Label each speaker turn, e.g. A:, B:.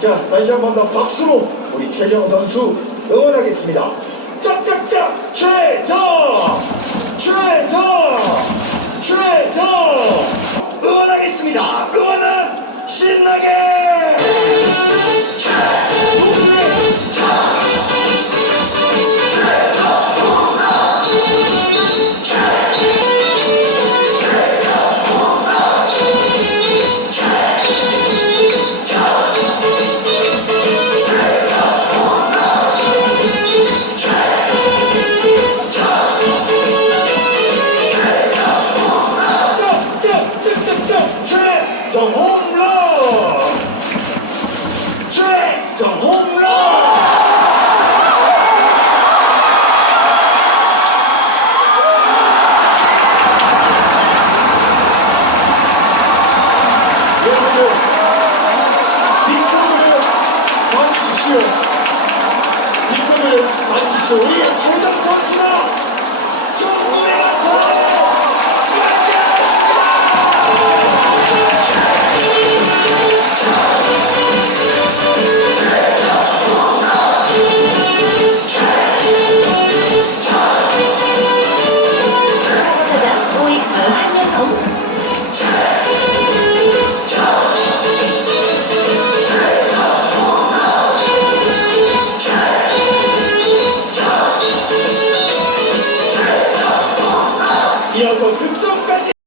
A: 자, 다시 한 번 더 박수로 우리 최정 선수 응원하겠습니다. 짝짝짝 최정! 최정! 최정! 응원하겠습니다. 최정 홈런! 최정 홈런! 여러분들 뒷부분을 봐주십시오 뒷부분을 봐주십시오 우리 최정 있어요, 한 녀석. 이어서 극적